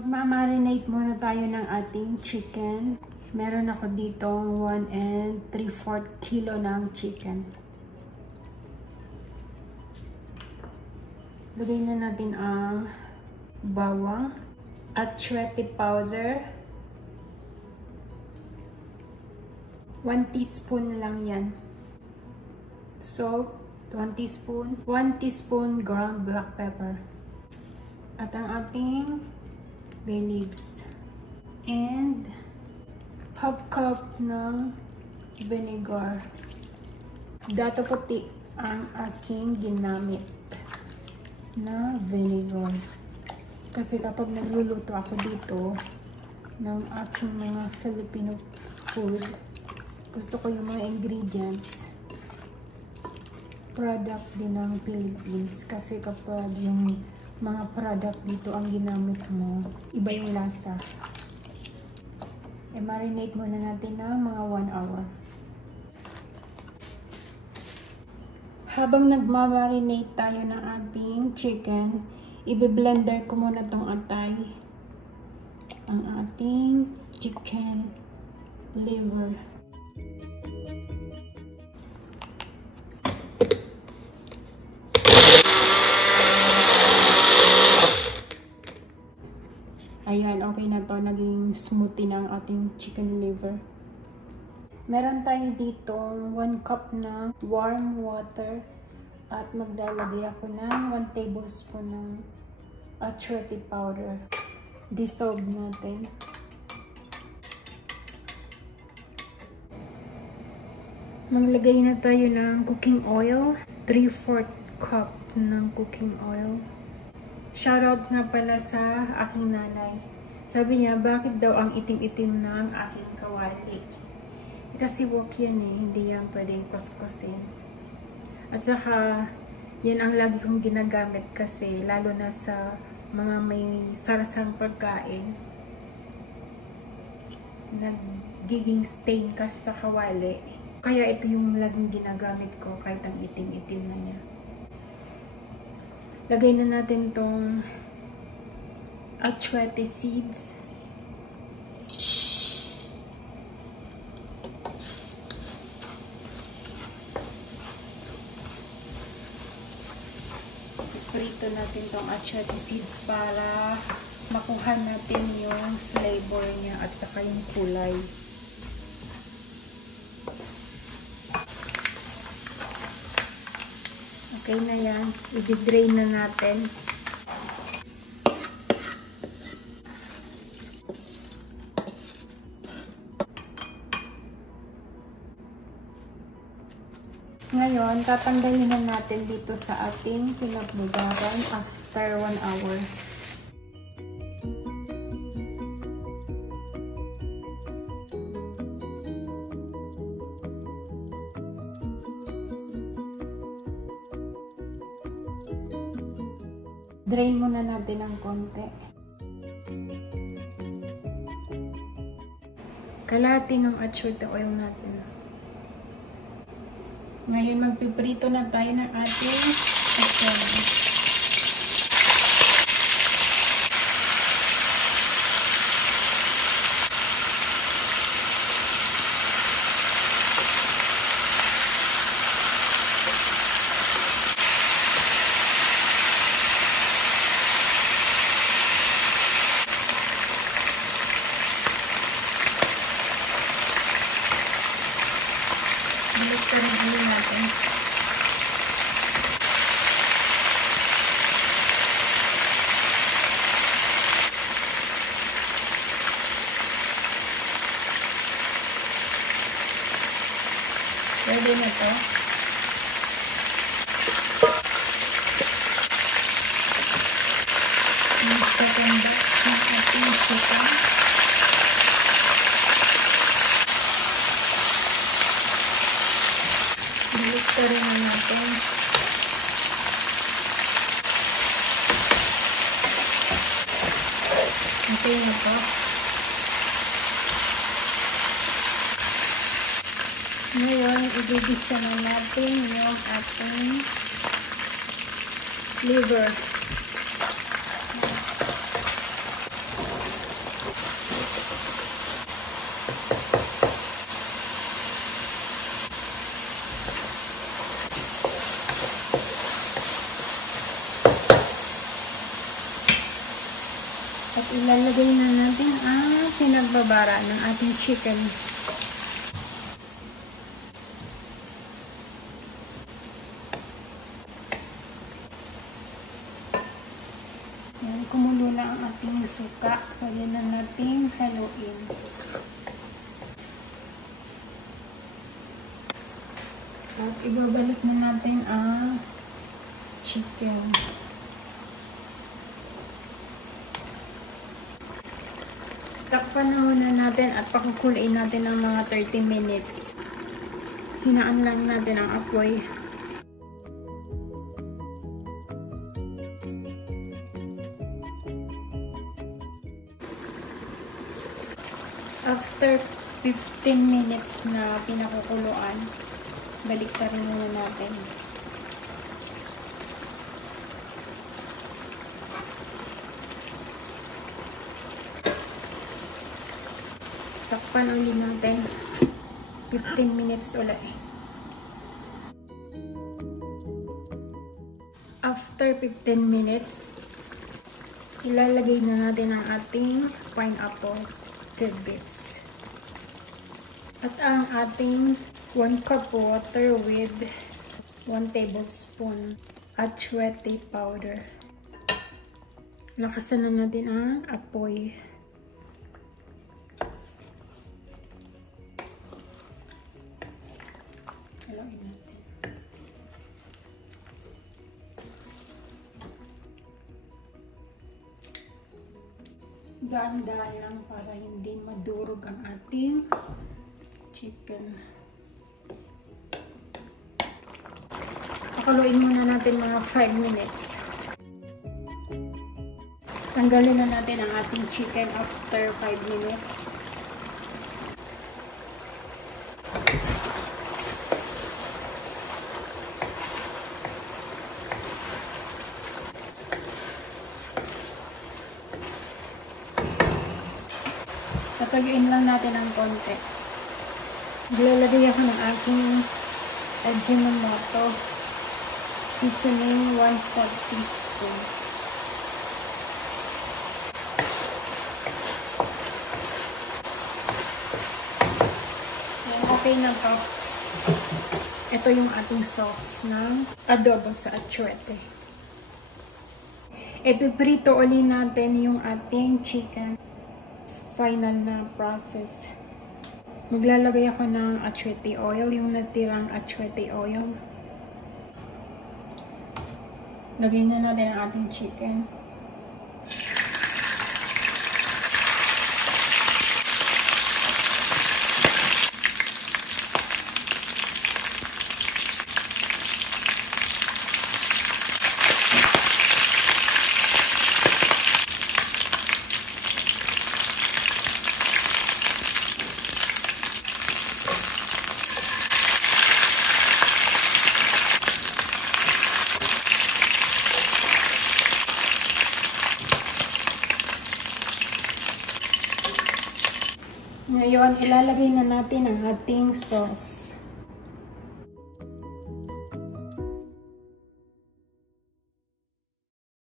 Magmamarinate muna tayo ng ating chicken. Meron ako dito 1 3/4 kilo ng chicken. Lagay na natin ang bawang at chwete powder. 1 teaspoon lang yan. Salt, 1 teaspoon. 1 teaspoon ground black pepper. At ang ating bay leaves. And half cup ng vinegar. Dato puti ang aking ginamit na vinegar. Kasi kapag nagluluto ako dito ng aking mga Filipino food, gusto ko yung mga ingredients product din ng Philippines. Kasi kapag yung mga product dito ang ginamit mo, iba yung lasa. I-marinate muna natin ng mga 1 hour. Habang nagmamarinate tayo ng ating chicken, i-blender ko muna tong atay. Ang ating chicken liver. Ayan, okay na to. Naging smoothie ng ating chicken liver. Meron tayo dito 1 cup na warm water at maglalagay ako ng 1 tablespoon ng chwete powder. Dissolve natin. Maglagay na tayo ng cooking oil. 3/4 cup ng cooking oil. Shoutout nga pala sa aking nanay. Sabi niya, bakit daw ang itim-itim ng aking kawali? Kasi wok yan eh, hindi yan pwedeng kuskusin. At saka, yan ang lagi kong ginagamit kasi, lalo na sa mga may sarasang pagkain, nagiging stain kasi sa kawali. Kaya ito yung laging ginagamit ko kahit ang itim-itim na niya. Lagay na natin tong achwete seeds. Prito natin tong achwete seeds para makuha natin yung flavor niya at saka yung kulay. Okay na yan. I-drain na natin. Ngayon, tatanggalin na natin dito sa ating pinagbugaran after 1 hour. Drain muna natin ng konti. Kalahati ng achwete oil natin. Ngayon magpiprito na tayo ng ating achwete. Baliktad natin. Pwede na to. Yung second batch ng ating chicken. Baliktarin na natin. Okay na po. Ngayon, igigisa na natin yung ating liver. ilalagay na natin ang pinagbabara ng ating chicken. Yan, kumulo na ang ating suka. Pwede na natin haluin. At ibabalik na natin ang chicken. Takpan na muna natin at pakukuluin natin ng mga 30 minutes. Hinaan lang natin ang apoy. After 15 minutes na pinakukuluan, balik pa rin muna natin. Takpan ulit natin. 15 minutes ulit. After 15 minutes, ilalagay na natin ang ating pineapple tidbits. At ang ating 1 cup water with 1 tablespoon achiote powder. Lakasan na natin ang apoy. Haluin natin. Daan-daan lang para hindi madurog ang ating chicken. Pakuluin muna natin mga 5 minutes. Tanggalin na natin ang ating chicken after 5 minutes. Tatagin lang natin ang konti. Lalagay ako ng aking Ajinomoto seasoning 1/4 teaspoon. Okay na to. Ito yung ating sauce ng adobo sa achiote. Ipiprito ulit natin yung ating chicken. Final na process. Maglalagay ako ng achiote oil, yung natirang achiote oil. Lagay na natin ang ating chicken. Ngayon, ilalagay na natin ang ating sauce.